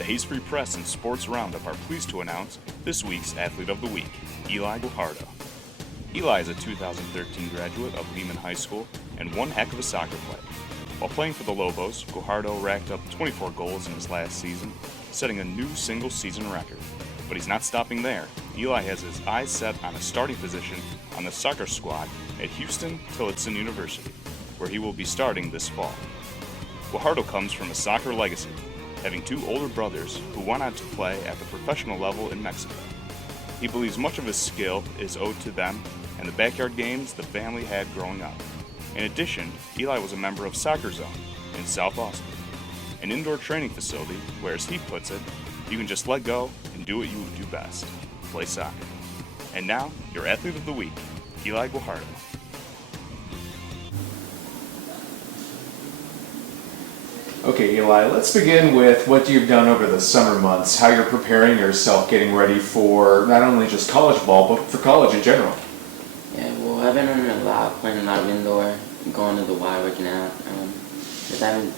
The Haze Free Press and Sports Roundup are pleased to announce this week's Athlete of the Week, Eli Guajardo. Eli is a 2013 graduate of Lehman High School and one heck of a soccer player. While playing for the Lobos, Guajardo racked up 24 goals in his last season, setting a new single-season record. But he's not stopping there. Eli has his eyes set on a starting position on the soccer squad at Houston-Tillotson University, where he will be starting this fall. Guajardo comes from a soccer legacy, having two older brothers who went on to play at the professional level in Mexico. He believes much of his skill is owed to them and the backyard games the family had growing up. In addition, Eli was a member of Soccer Zone in South Austin, an indoor training facility where, as he puts it, you can just let go and do what you do best, play soccer. And now, your Athlete of the Week, Eli Guajardo. Okay, Eli, let's begin with what you've done over the summer months, how you're preparing yourself, getting ready for not only just college ball, but for college in general. Yeah, well, I've been running a lot, playing a lot of indoor, going to the Y, working out. Just having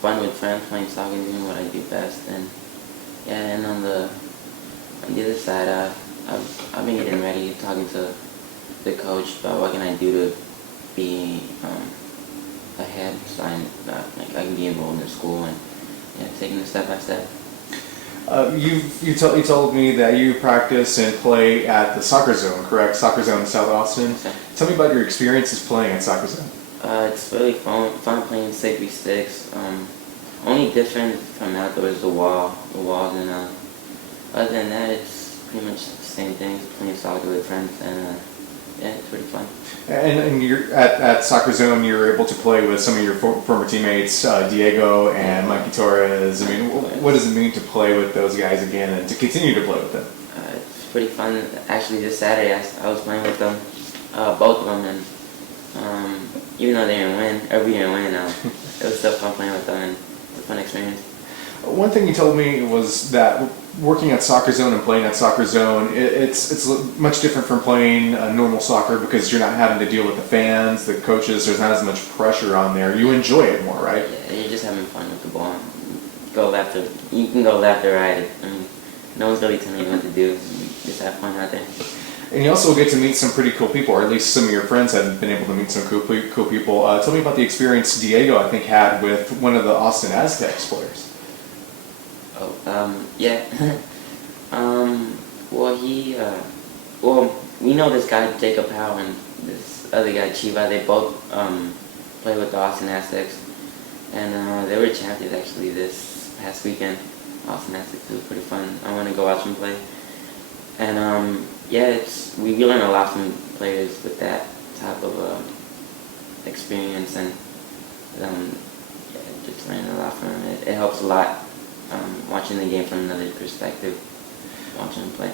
fun with friends, playing soccer, doing what I do best. And yeah, and on the other side, I've been getting ready, talking to the coach about what can I do to be ahead, so I can be involved in school and taking it step by step. You told me that you practice and play at the Soccer Zone, correct? Soccer Zone in South Austin. Okay. Tell me about your experiences playing at Soccer Zone. It's really fun playing 6v6. Only different from outdoors is the walls, and other than that, it's pretty much the same thing. Playing soccer with friends, and it's pretty fun. And you're at Soccer Zone, you're able to play with some of your former teammates, Diego and Mikey Torres. I mean, what does it mean to play with those guys again and to continue to play with them? It's pretty fun. Actually, this Saturday I was playing with them, both of them, and even though they didn't win, we didn't win, it was still fun playing with them, and it's a fun experience. One thing you told me was that working at Soccer Zone and playing at Soccer Zone, it's much different from playing normal soccer because you're not having to deal with the fans, the coaches. There's not as much pressure on there. You enjoy it more, right? Yeah, you're just having fun with the ball. You can go left or right. I mean, no one's really telling you what to do. You just have fun out there. And you also get to meet some pretty cool people, or at least some of your friends have been able to meet some cool people. Tell me about the experience Diego, I think, had with one of the Austin Aztecs players. Yeah. Well, we know this guy, Jacob Howe, and this other guy, Chiva. They both play with the Austin Aztecs. And they were champions, actually, this past weekend. Austin Aztecs, it was pretty fun. I want to go watch them play. And, we learn a lot from players with that type of experience. And, just learning a lot from them. It helps a lot. Watching the game from another perspective, watching them play.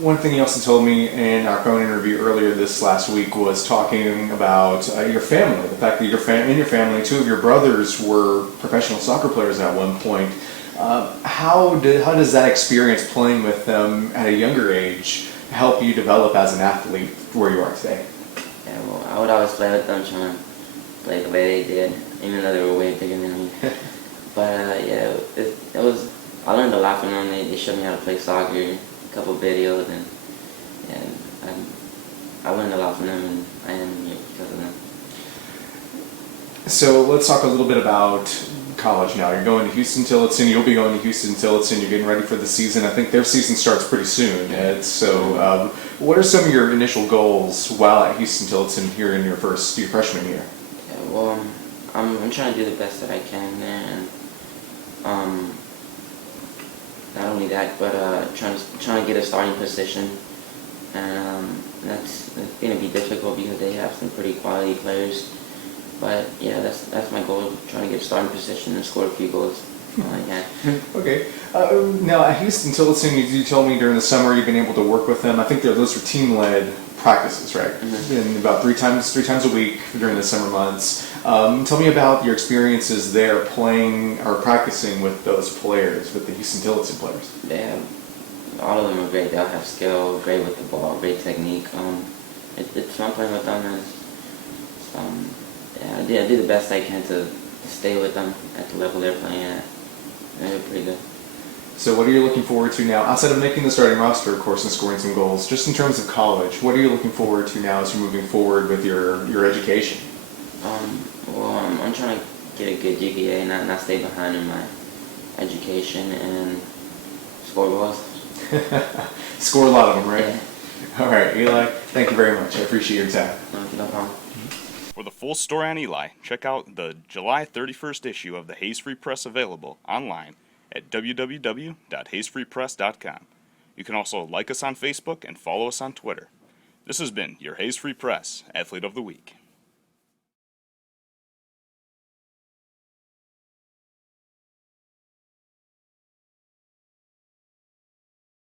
One thing you also told me in our phone interview earlier this last week was talking about your family, the fact that in your family, two of your brothers were professional soccer players at one point. How does that experience playing with them at a younger age help you develop as an athlete where you are today? Yeah, well, I would always play with them, trying to play the way they did, even though they were way bigger than me. But I learned a lot from them. They showed me how to play soccer, a couple videos, and I learned a lot from them, and I am here because of them. So let's talk a little bit about college now. You're going to Houston-Tillotson. You'll be going to Houston-Tillotson. You're getting ready for the season. I think their season starts pretty soon. What are some of your initial goals while at Houston-Tillotson here in your freshman year? Yeah, well, I'm trying to do the best that I can there, and not only that, but trying to get a starting position, and that's going to be difficult because they have some pretty quality players. But yeah, that's my goal: trying to get a starting position and score a few goals. Like that. Okay. Now at Houston-Tillotson, you told me during the summer you've been able to work with them. I think those were team-led practices, right? Mm-hmm. And about three times a week during the summer months. Tell me about your experiences there playing or practicing with those players, with the Houston-Tillotson players. Yeah, all of them are great. They all have skill, great with the ball, great technique. It's fun playing with them, and I do the best I can to stay with them at the level they're playing at. feel pretty good. So what are you looking forward to now, outside of making the starting roster, of course, and scoring some goals, just in terms of college, what are you looking forward to now as you're moving forward with your education? I'm trying to get a good GPA, not stay behind in my education, and score goals. Score a lot of them, right? Yeah. All right, Eli, thank you very much. I appreciate your time. No problem. For the full story on Eli, check out the July 31st issue of the Hayes Free Press, available online at www.hayesfreepress.com. You can also like us on Facebook and follow us on Twitter. This has been your Hayes Free Press Athlete of the Week.